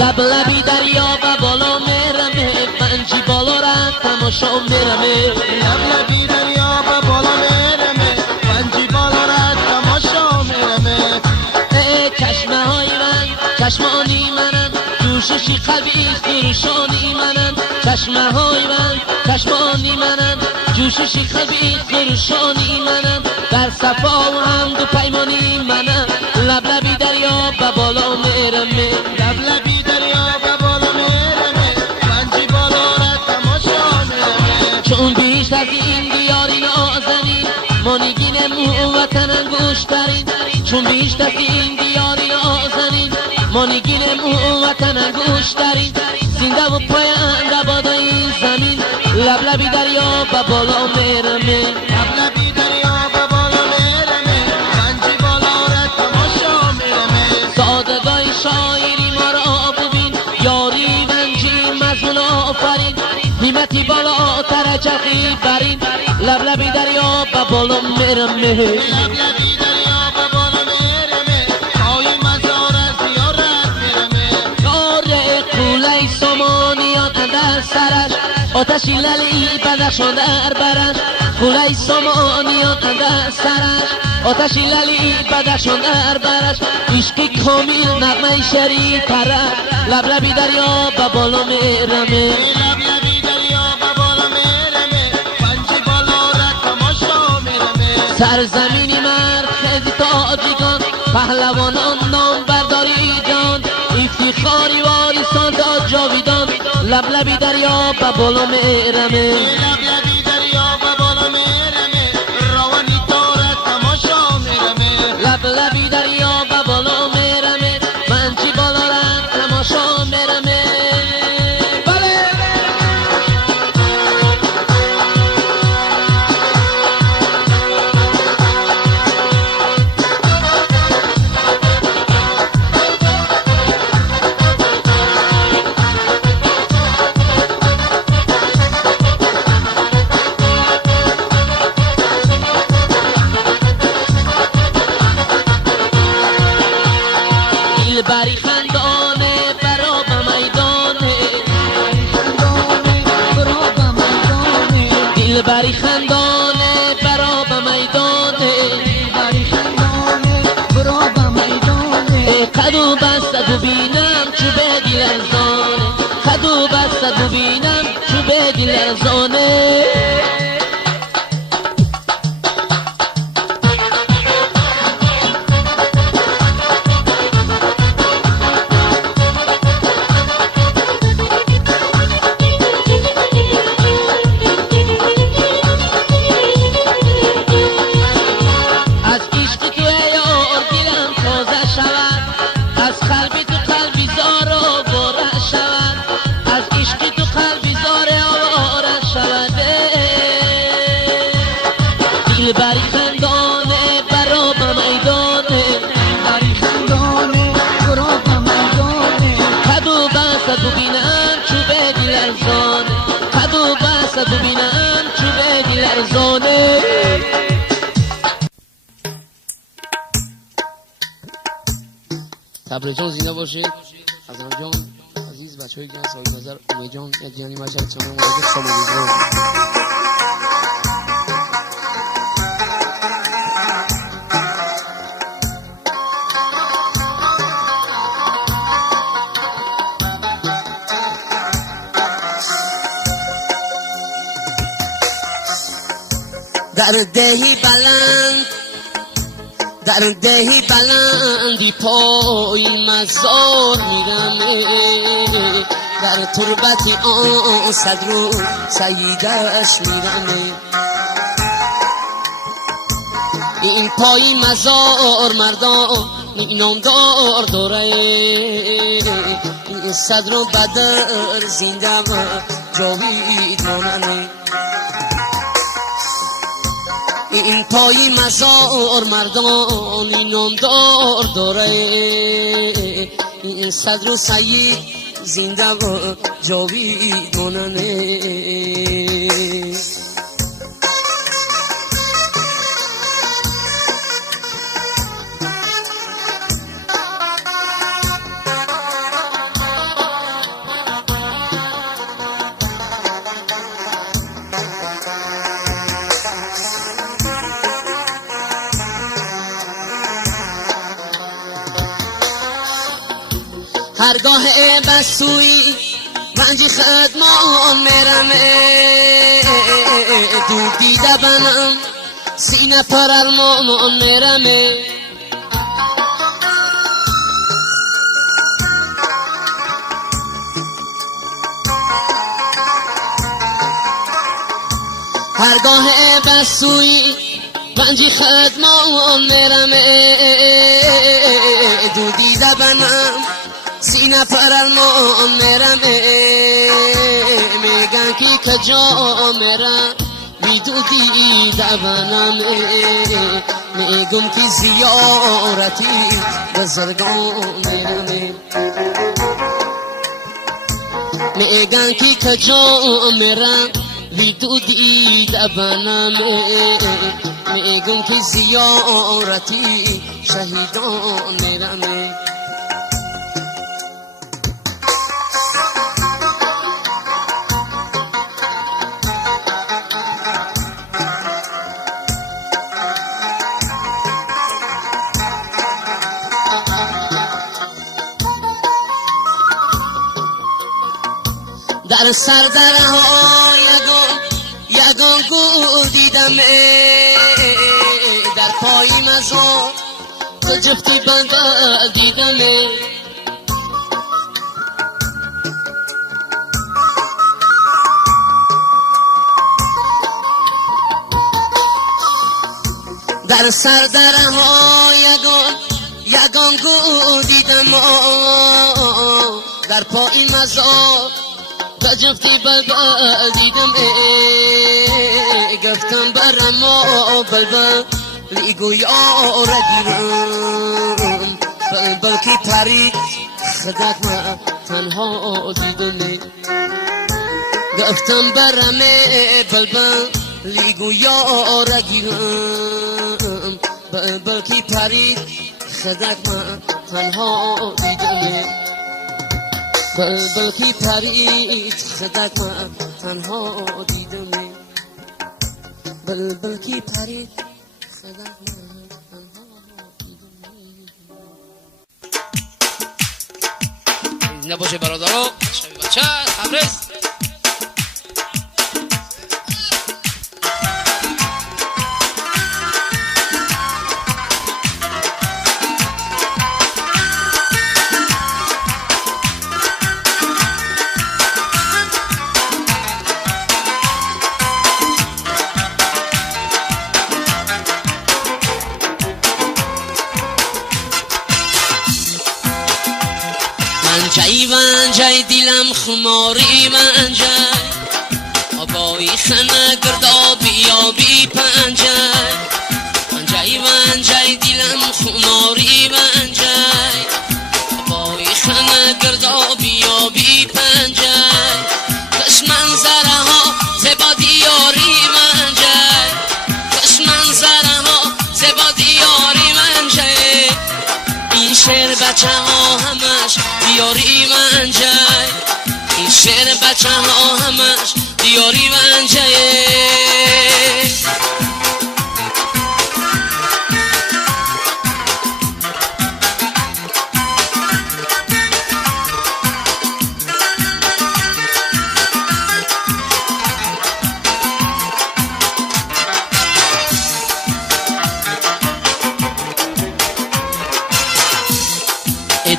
لب لبی دریا و بالا میرمه پنجی بالا را تماشا میرمه لب لبی دریا و بالا میرمه پنجی بالا را تماشا میرمه ای چشمه های من چشمانی منم جوششی قلبی سروشانی منم چشمه های من چشمانی منم جوششی قلبی سروشانی منم در صفا و حمد و پیمانی منم لب لبی دریا و بالا میرمه لب لبی دریا و بالا میرمه پنجی بالا را تماشا میرمه چون بیش از این دیاری نازنین ما نگین مو وطنن گوش دارین چون بیش از این دیاری نازنین ما نگین مو وطنن گوش دارین زنده و پاینده باد این زمین لب لبی دریا و بالا میرمه لب لبی دریا و بالا میرمه پنجی بالا را تماشا میرمه سادگاه شاعری ما را ببین یاری ونجی مضمون آفرین همتی بالاتر جقی برین لب لبی دریا و بالا میرمه لب لبی دریا و بالا میرمه پای مزار زیارت میرمه یاره قوله سامانیات در سرش آتشی للی بدخشان در برش قوله سامانیات در سرش آتشی للی بدخشان در برش عشقی کامل نغمه شریف پرش لب لبی دریا و بالا میرمه لب لبی دریا و بالا میرمه پنجی بالا را تماشا میرمه سرزمینی مرد خیلی تاجیکان پهلوانان نام برداری جان افتخاری واریسان تا جاویدان لب لبی دریا و بالا میرمه لب لبی دریا و بالا میرمه روانی داره تماشا میرمه لب لبی دریا و بالا میرمه منچی بالا را تماشا میرمه بله بری خندانه برا به میدانه دل بری خندانه برا به میدانه قدو بسته ببینم چو به دل ارزانه قدو بسته ببینم چو به دل ارزانه بری خندانه برا به میدانه قدو بسته ببینم چو به دل ارزانه قدو بسته ببینم چو به دل ارزانه تبریک جان زنده باشید حسن جان عزیز بچه های گرم صاحب نظر امید جان یکیانی مشهد چنان مواجه سامانیز در دهی بلند در دهی بلندی پای مزار میرمه در تربتی آن صدر سیدش میرمه این پای مزار مردان نامدار داره این صدر و بدر زنده جاوید ماننه این پای مزار مردانی نامدار داره این صدر و سید زنده و جاوید ماننه هرگاه بسوی رنجی خدمان میرمه دود دیده بنم سینه پر ارمان میرمه هرگاه بسوی رنجی خدمان میرمه دود دیده بنم سینه پر ارمان میرمه میگن که کجا میرم میدودی دبنمه میگم که زیارتی بزرگان میرمه میگن که کجا میرم میدودی دبنمه میگم که زیارتی شهیدان میرمه در سردرها یگان گل دیدم در پای مزار تو جفتی بندل دیدم در سردرها یگان گل دیدم در پای مزار جفتی بلبل دیدم گفتم برم و بلبل لیگو یا رگیرم بلبل کی پرید خدک ما تنها دیدم گفتم برم بلبل لیگو یا رگیرم بلبل کی پرید خدک ما تنها دیدم بلبل کی پرید خدک من تنها دیدم بلبل کی پرید خدک من تنها دیدم نباشه برادرها شبی بچه تبریز من جای دیلم خماری من جای آبایی خنه گردابی یا بی پنجای من جای دیلم خماری من جای آبایی خنه گردابی یا بی پنجای کش منظره ها زبا دیاری من جای کش منظره ها زبا دیاری من جای این شعر بچه ها همش دیاری من جای این شعر بچه ها همش دیاری من جای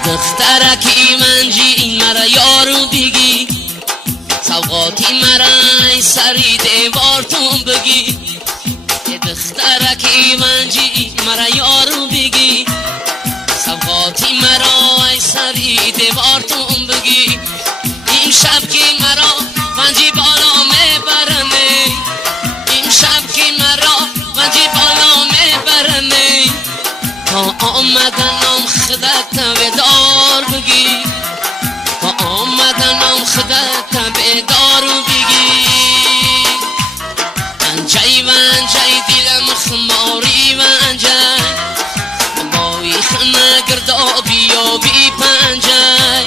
دخترکی من جی مرا یارو بگی سوقاتی مرا سری دیوارتون بگی دخترکی من جی مرا یارو بگی سوقاتی مرا سری دیوارتون بگی این شب که مرا منجی بالا میبرنه این شب که مرا منجی بالا میبرنه تا آمدنم خدت بیدار بگی تا آمدنم خدت بیدار بگی من جای دیلم خماری من جای بایی خنه گردابی یا بی پنجای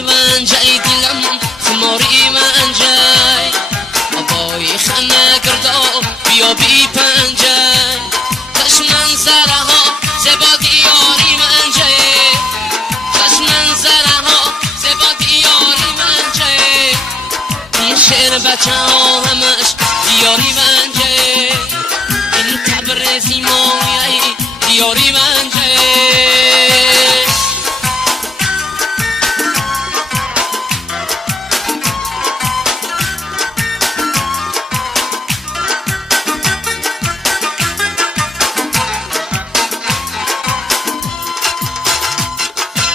من جای دیلم خماری من جای بایی خنه گردابی یا بی پنجای کش منظره ها زبا دیاری من جای کش بچه ها همش دیاری منجه این تبریزی مایه دیاری منجه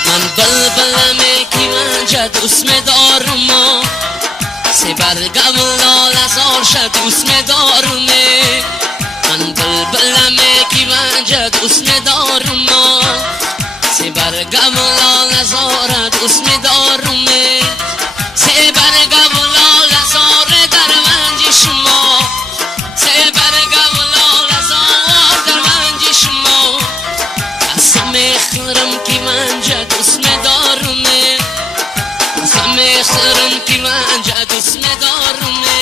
من بلبلمه کی منجه دوست دارم سه برگم لال ازار شد دوست دارمه من بلبلمه کی منجه دوست دارم سه برگم لال ازار دوست دارمه سه برگم لال ازار در منج شما سه برگم لال ازار در منج شما قسم خرم کی منجه دوست دارمه قسم خرم کی منجه دوست دارمه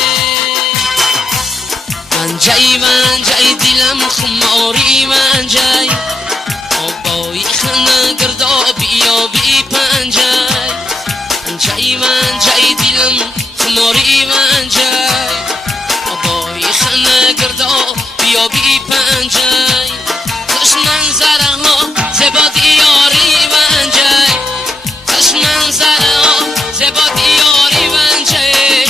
منجای دلم خماری منجای آبایی خنه گردا بیا بی پنجای منجای دلم خماری منجای آبایی خنه گردا بیا بی پنجای خوش منظره ها زبا دیاری منجای خوش منظره ها زبا دیاری منجای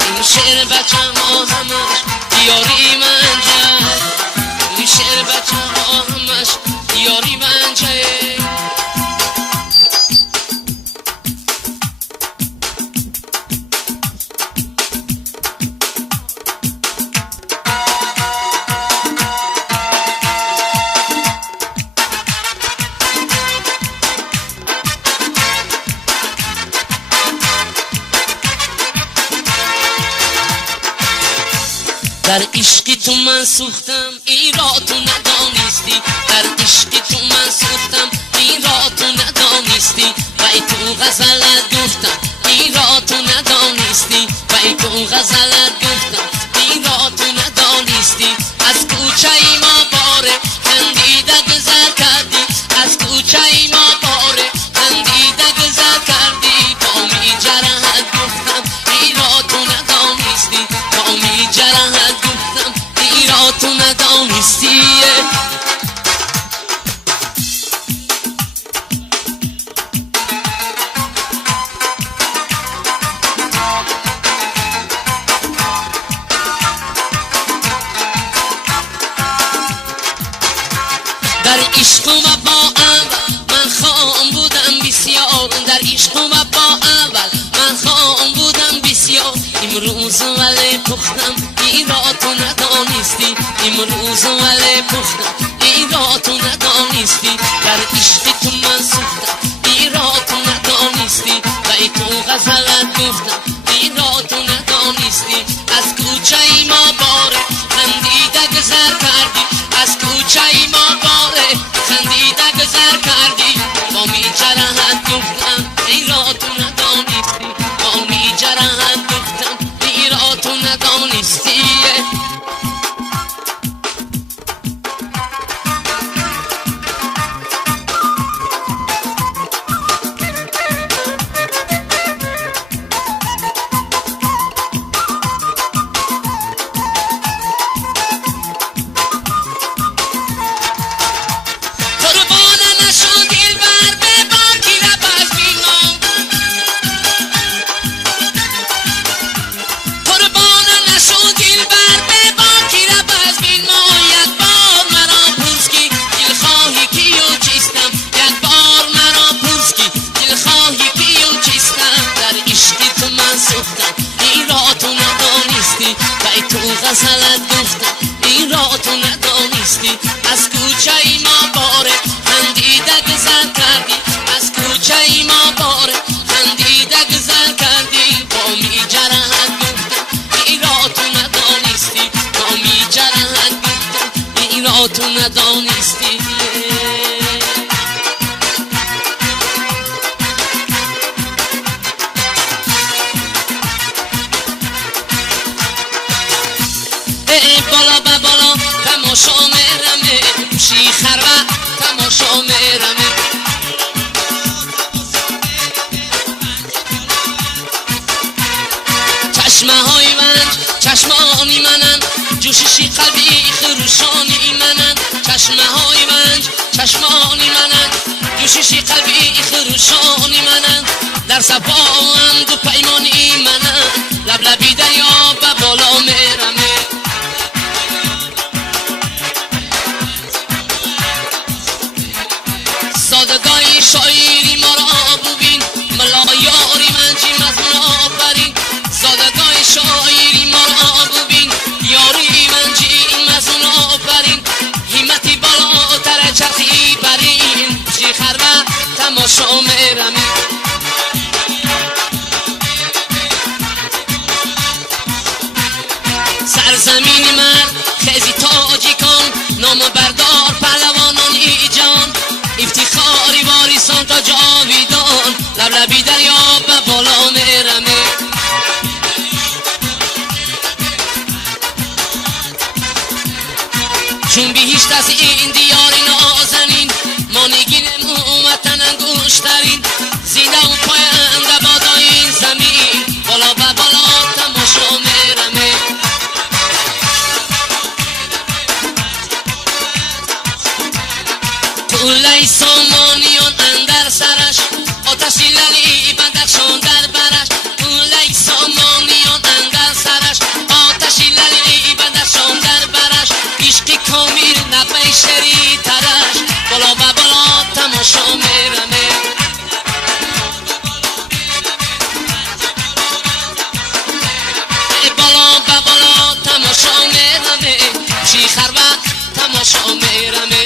این شعر بچه ها همش دیاری منجای این شعر بچه ها همش دیاری منجای در عشق تو من سوختم این را تو ندانستی در عشق تو من سوختم این را تو ندانستی و ای تو غزلت گفتم این را تو ندانستی و ای تو غزلت گفتم این را تو ندانستی از کوچه ای ما باره خندیده گذر کردی از کوچه ای ما باره خندیده گذر کردی با می جرحت گفتم این را تو ندانستی با می جرحت گفتم این را تو ندانستی در عشق و با اول من خام بودم بسیار در عشق و با اول من خام بودم بسیار امروز ولی پختم این را تو ندانستی امروز ولی پختم این را تو ندانستی در عشق تو من سوختم این را تو ندانستی و ای تو غزلت گفتم این را تو ندانستی از کوچه ای ما باره خندیده گذر کردی از کوچه ای ما باره خندیده گذر کردی با می جرحت گفتم این را تو ندانستی با می جرحت گفتم این را تو ندانستی غزلت گفتم این را تو ندانستی از کوچه ای ما باره خندیده گذر کردی از کوچه ای ما باره خندیده گذر کردی با می جرحت گفتم این را تو ندانستی با می جرحت گفتم این را تو ندانستی بالا به بالا تماشا میرمه گوشی خربه تماشا میرمه چشمه های چشمانی منن جوششی قلبی خروشانی منن چشمه های منج چشمانی منن جوششی قلبی خروشانی منن در صفا دو پیمانی منن لبلبی دریا به بالا میرمه سادگاهی شاعری ما را ببین ملا یاری منجی مزمون آفرین سادگاهی شاعری ما را ببین یاری منجی مزمون آفرین همتی بالاتر چرخی برین چی خربه تماشا میرمه سرزمین من خیزی تاجیکان نام بردار پهلوانان ای جان افتخاری واریسان تا جاویدان لبلبی دریا به بالا میرمه چون بیهیشت از این دیار نازنین ما نگینم اومتن انگوشترین زیده و پاینده بادا این زمین بالا به بالا تماشا میرمه قوله سامانیان اندر سرش آتشی للی بدخشان در برش قوله سامانیان اندر سرش آتشی للی بدخشان در برش عشقی کامل نبی شری ترش بالا به بالا تماشا میرمه بالا به بالا تماشا میرمه چی خربه تماشا میرمه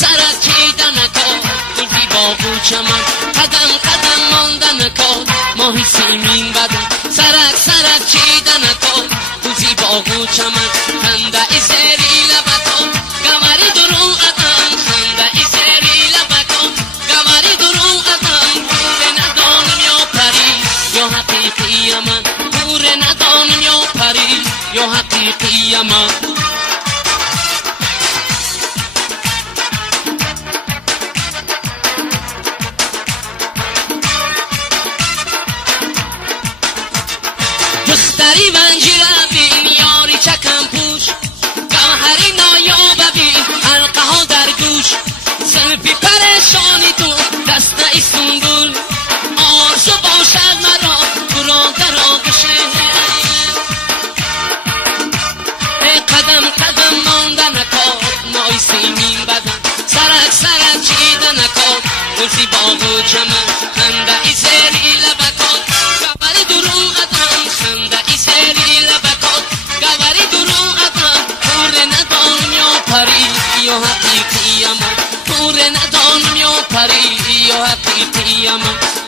سرک چیدن کار دوزی باغو چمن قدم قدم ماندن کار ماهی سیمین بدن سرک چیدن کار دوزی باغو چمن خنده ای زیری لبکان گواری درو ادم خنده ای زیری لبکان گواری درو ادم پور ندانم یا پری یا حقیقی من پور ندانم یا پری یا حقیقی من دختری ونجی بین یاری چکم پوش گوهری نایاب بین حلقه ها در گوش زلفی پریشانی تو دست ای سنبول آرزو باشد مرا برا در آغشه قدم قدم ماندن کار مای سیمین بدن سرک چیدن کار گلزی باغ و چمن خنده ای زیری لبکان گوهری درو ادم خنده ای زیری لبکان گوهری درو ادم پور ندانم یا پری یا حقیقی من پور ندانم یا پری یا حقیقی من